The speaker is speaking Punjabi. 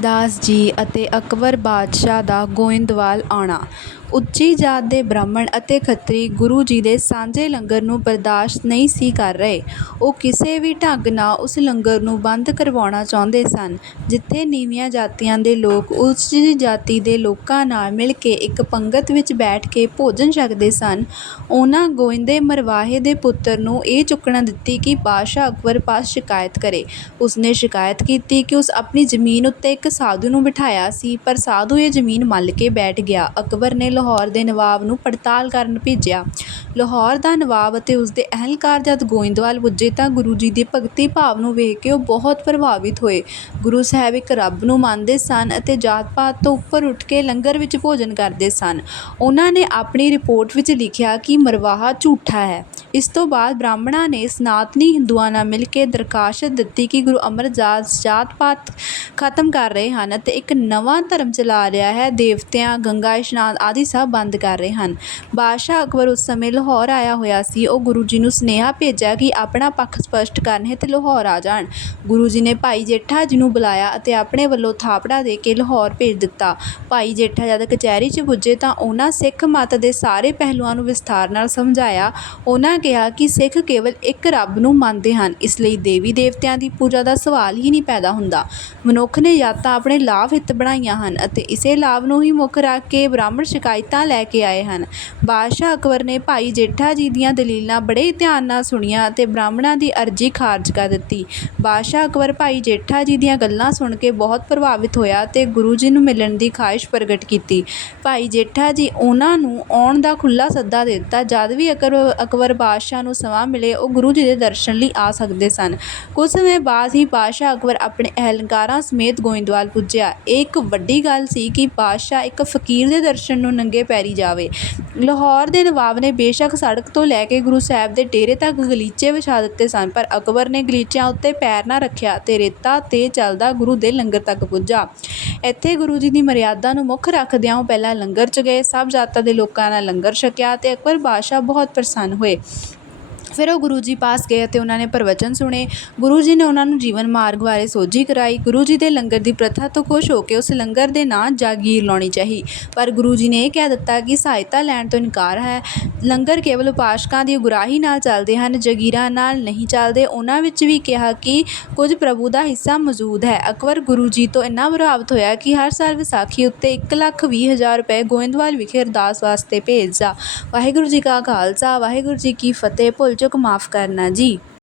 ਰਾਮਦਾਸ ਜੀ ਅਤੇ ਅਕਬਰ ਬਾਦਸ਼ਾਹ ਦਾ ਗੋਇੰਦਵਾਲ ਆਉਣਾ। ਉੱਚੀ ਜਾਤ ਦੇ ਬ੍ਰਾਹਮਣ ਅਤੇ ਖੱਤਰੀ ਗੁਰੂ ਜੀ ਦੇ ਸਾਂਝੇ ਲੰਗਰ ਨੂੰ ਬਰਦਾਸ਼ਤ ਨਹੀਂ ਸੀ ਕਰ ਰਹੇ। ਉਹ ਕਿਸੇ ਵੀ ਢੰਗ ਨਾਲ ਉਸ ਲੰਗਰ ਨੂੰ ਬੰਦ ਕਰਵਾਉਣਾ ਚਾਹੁੰਦੇ ਸਨ, ਜਿੱਥੇ ਨੀਵੀਆਂ ਜਾਤੀਆਂ ਦੇ ਲੋਕ ਉੱਚ ਜਾਤੀ ਦੇ ਲੋਕਾਂ ਨਾਲ ਮਿਲ ਕੇ ਇੱਕ ਪੰਗਤ ਵਿੱਚ ਬੈਠ ਕੇ ਭੋਜਨ ਛਕਦੇ ਸਨ। ਉਹਨਾਂ ਗੋਇੰਦੇ ਮਰਵਾਹੇ ਦੇ ਪੁੱਤਰ ਨੂੰ ਇਹ ਚੁੱਕਣਾ ਦਿੱਤੀ ਕਿ ਬਾਦਸ਼ਾਹ ਅਕਬਰ ਪਾਸ ਸ਼ਿਕਾਇਤ ਕਰੇ। ਉਸਨੇ ਸ਼ਿਕਾਇਤ ਕੀਤੀ ਕਿ ਉਸ ਆਪਣੀ ਜ਼ਮੀਨ ਉੱਤੇ ਇੱਕ ਸਾਧੂ ਨੂੰ ਬਿਠਾਇਆ ਸੀ, ਪਰ ਸਾਧੂ ਇਹ ਜ਼ਮੀਨ ਮੱਲ ਕੇ ਬੈਠ ਗਿਆ। ਅਕਬਰ ਨੇ ਲਾਹੌਰ ਦੇ ਨਵਾਬ ਨੂੰ ਪੜਤਾਲ ਕਰਨ ਭੇਜਿਆ। ਲਾਹੌਰ ਦਾ ਨਵਾਬ ਅਤੇ ਉਸਦੇ ਅਹਿਲਕਾਰ ਜਦ ਗੋਇੰਦਵਾਲ ਪੁੱਜੇ ਤਾਂ ਗੁਰੂ ਜੀ ਦੇ ਭਗਤੀ ਭਾਵ ਨੂੰ ਵੇਖ ਕੇ ਉਹ ਬਹੁਤ ਪ੍ਰਭਾਵਿਤ ਹੋਏ। ਗੁਰੂ ਸਾਹਿਬ ਇੱਕ ਰੱਬ ਨੂੰ ਮੰਨਦੇ ਸਨ ਅਤੇ ਜਾਤ ਪਾਤ ਤੋਂ ਉੱਪਰ ਉੱਠ ਕੇ ਲੰਗਰ ਵਿੱਚ ਭੋਜਨ ਕਰਦੇ ਸਨ। ਉਹਨਾਂ ਨੇ ਆਪਣੀ ਰਿਪੋਰਟ ਵਿੱਚ ਲਿਖਿਆ ਕਿ ਮਰਵਾਹਾ ਝੂਠਾ ਹੈ। ਇਸ ਤੋਂ ਬਾਅਦ ਬ੍ਰਾਹਮਣਾਂ ਨੇ ਸਨਾਤਨੀ ਹਿੰਦੂਆਂ ਨਾਲ ਮਿਲ ਕੇ ਦਰਖਾਸਤ ਦਿੱਤੀ ਕਿ ਗੁਰੂ ਅਮਰਦਾਸ ਜਾਤ ਪਾਤ ਖਤਮ ਕਰ ਰਹੇ ਹਨ ਅਤੇ ਇੱਕ ਨਵਾਂ ਧਰਮ ਚਲਾ ਰਿਹਾ ਹੈ। ਦੇਵਤਿਆਂ, ਗੰਗਾ, ਇਸ਼ਨਾਨ ਆਦਿ ਸਭ ਬੰਦ ਕਰ ਰਹੇ ਹਨ। ਬਾਦਸ਼ਾਹ ਅਕਬਰ ਉਸ ਸਮੇਂ ਲਾਹੌਰ ਆਇਆ ਹੋਇਆ ਸੀ। ਉਹ ਗੁਰੂ ਜੀ ਨੂੰ ਸੁਨੇਹਾ ਭੇਜਿਆ ਕਿ ਆਪਣਾ ਪੱਖ ਸਪਸ਼ਟ ਕਰਨ ਹਿੱਤ ਲਾਹੌਰ ਆ ਜਾਣ। ਗੁਰੂ ਜੀ ਨੇ ਭਾਈ ਜੇਠਾ ਜੀ ਨੂੰ ਬੁਲਾਇਆ ਅਤੇ ਆਪਣੇ ਵੱਲੋਂ ਥਾਪੜਾ ਦੇ ਕੇ ਲਾਹੌਰ ਭੇਜ ਦਿੱਤਾ। ਭਾਈ ਜੇਠਾ ਜਦ ਕਚਹਿਰੀ 'ਚ ਪੁੱਜੇ ਤਾਂ ਉਹਨਾਂ ਸਿੱਖ ਮਤ ਦੇ ਸਾਰੇ ਪਹਿਲੂਆਂ ਨੂੰ ਵਿਸਥਾਰ ਨਾਲ ਸਮਝਾਇਆ। ਉਹਨਾਂ ਕਿਹਾ ਕਿ ਸਿੱਖ ਕੇਵਲ ਇੱਕ ਰੱਬ ਨੂੰ ਮੰਨਦੇ ਹਨ, ਇਸ ਲਈ ਦੇਵੀ ਦੇਵਤਿਆਂ ਦੀ ਪੂਜਾ ਦਾ ਸਵਾਲ ਹੀ ਨਹੀਂ ਪੈਦਾ ਹੁੰਦਾ। ਮਨੁੱਖ ਨੇ ਜਾਤਾਂ ਆਪਣੇ ਲਾਭ ਹਿੱਤ ਬਣਾਈਆਂ ਹਨ ਅਤੇ ਇਸੇ ਲਾਭ ਨੂੰ ਹੀ ਮੁੱਖ ਰੱਖ ਕੇ ਬ੍ਰਾਹਮਣ ਸ਼ਿਕਾਇਤਾਂ ਲੈ ਕੇ ਆਏ ਹਨ। ਬਾਦਸ਼ਾਹ ਅਕਬਰ ਨੇ ਭਾਈ ਜੇਠਾ ਜੀ ਦੀਆਂ ਦਲੀਲਾਂ ਬੜੇ ਧਿਆਨ ਨਾਲ ਸੁਣੀਆਂ ਅਤੇ ਬ੍ਰਾਹਮਣਾਂ ਦੀ ਅਰਜ਼ੀ ਖਾਰਜ ਕਰ ਦਿੱਤੀ। ਬਾਦਸ਼ਾਹ ਅਕਬਰ ਭਾਈ ਜੇਠਾ ਜੀ ਦੀਆਂ ਗੱਲਾਂ ਸੁਣ ਕੇ ਬਹੁਤ ਪ੍ਰਭਾਵਿਤ ਹੋਇਆ ਅਤੇ ਗੁਰੂ ਜੀ ਨੂੰ ਮਿਲਣ ਦੀ ਖਾਹਿਸ਼ ਪ੍ਰਗਟ ਕੀਤੀ। ਭਾਈ ਜੇਠਾ ਜੀ ਉਹਨਾਂ ਨੂੰ ਆਉਣ ਦਾ ਖੁੱਲ੍ਹਾ ਸੱਦਾ ਦੇ ਦਿੱਤਾ। ਜਦ ਵੀ ਅਕਰ ਅਕਬਰ ਬਾਦਸ਼ਾਹ ਨੂੰ ਸਮਾਂ ਮਿਲੇ, ਉਹ ਗੁਰੂ ਜੀ ਦੇ ਦਰਸ਼ਨ ਲਈ ਆ ਸਕਦੇ ਸਨ। ਕੁਝ ਸਮੇਂ ਬਾਅਦ ਹੀ ਬਾਦਸ਼ਾਹ ਅਕਬਰ ਆਪਣੇ ਅਹਿਲਕਾਰਾਂ ਸਮੇਤ ਗੋਇੰਦਵਾਲ ਪੁੱਜਿਆ। ਇਹ ਇੱਕ ਵੱਡੀ ਗੱਲ ਸੀ ਕਿ ਬਾਦਸ਼ਾਹ ਇੱਕ ਫਕੀਰ ਦੇ ਦਰਸ਼ਨ ਨੂੰ ਨੰਗੇ ਪੈਰੀ ਜਾਵੇ। ਲਾਹੌਰ ਦੇ ਨਵਾਬ ਨੇ ਬੇਸ਼ੱਕ ਸੜਕ ਤੋਂ ਲੈ ਕੇ ਗੁਰੂ ਸਾਹਿਬ ਦੇ ਡੇਰੇ ਤੱਕ ਗਲੀਚੇ ਵਿਛਾ ਦਿੱਤੇ ਸਨ, ਪਰ ਅਕਬਰ ਨੇ ਗਲੀਚਿਆਂ ਉੱਤੇ ਪੈਰ ਨਾ ਰੱਖਿਆ ਤੇ ਰੇਤਾ ਤੇ ਚੱਲਦਾ ਗੁਰੂ ਦੇ ਲੰਗਰ ਤੱਕ ਪੁੱਜਾ। ਇੱਥੇ ਗੁਰੂ ਜੀ ਦੀ ਮਰਿਆਦਾ ਨੂੰ ਮੁੱਖ ਰੱਖਦਿਆਂ ਉਹ ਪਹਿਲਾਂ ਲੰਗਰ 'ਚ ਗਏ। ਸਭ ਜਾਤਾਂ ਦੇ ਲੋਕਾਂ ਨਾਲ ਲੰਗਰ ਛਕਿਆ ਤੇ ਅਕਬਰ ਬਾਦਸ਼ਾਹ ਬਹੁਤ ਪ੍ਰਸੰਨ ਹੋਏ। ਫਿਰ ਉਹ ਗੁਰੂ ਜੀ ਪਾਸ ਗਏ ਅਤੇ ਉਹਨਾਂ ਨੇ ਪ੍ਰਵਚਨ ਸੁਣੇ। ਗੁਰੂ ਜੀ ਨੇ ਉਹਨਾਂ ਨੂੰ ਜੀਵਨ ਮਾਰਗ ਬਾਰੇ ਸੋਝੀ ਕਰਾਈ। ਗੁਰੂ ਜੀ ਦੇ ਲੰਗਰ ਦੀ ਪ੍ਰਥਾ ਤੋਂ ਖੁਸ਼ ਹੋ ਕੇ ਉਸ ਲੰਗਰ ਦੇ ਨਾਂ ਜਾਗੀਰ ਲਾਉਣੀ ਚਾਹੀ। ਪਰ ਗੁਰੂ ਜੀ ਨੇ ਇਹ ਕਹਿ ਦਿੱਤਾ ਕਿ ਸਹਾਇਤਾ ਲੈਣ ਤੋਂ ਇਨਕਾਰ ਹੈ। ਲੰਗਰ ਕੇਵਲ ਉਪਾਸ਼ਕਾਂ ਦੀ ਗੁਰਾਹੀ ਨਾਲ ਚੱਲਦੇ ਹਨ, ਜਗੀਰਾਂ ਨਾਲ ਨਹੀਂ ਚੱਲਦੇ। ਉਹਨਾਂ ਵਿੱਚ ਵੀ ਕਿਹਾ ਕਿ ਕੁਝ ਪ੍ਰਭੂ ਦਾ ਹਿੱਸਾ ਮੌਜੂਦ ਹੈ। ਅਕਬਰ ਗੁਰੂ ਜੀ ਤੋਂ ਇੰਨਾ ਪ੍ਰਭਾਵਿਤ ਹੋਇਆ ਕਿ ਹਰ ਸਾਲ ਵਿਸਾਖੀ ਉੱਤੇ ਇੱਕ ਲੱਖ ਵੀਹ ਹਜ਼ਾਰ ਰੁਪਏ ਗੋਇੰਦਵਾਲ ਵਿਖੇ ਅਰਦਾਸ ਵਾਸਤੇ ਭੇਜਦਾ। ਵਾਹਿਗੁਰੂ ਜੀ ਕਾ ਖਾਲਸਾ, ਵਾਹਿਗੁਰੂ ਜੀ ਕੀ ਫਤਿਹ। ਭੁੱਲ ਚੁੱਕ ਮਾਫ ਕਰਨਾ ਜੀ।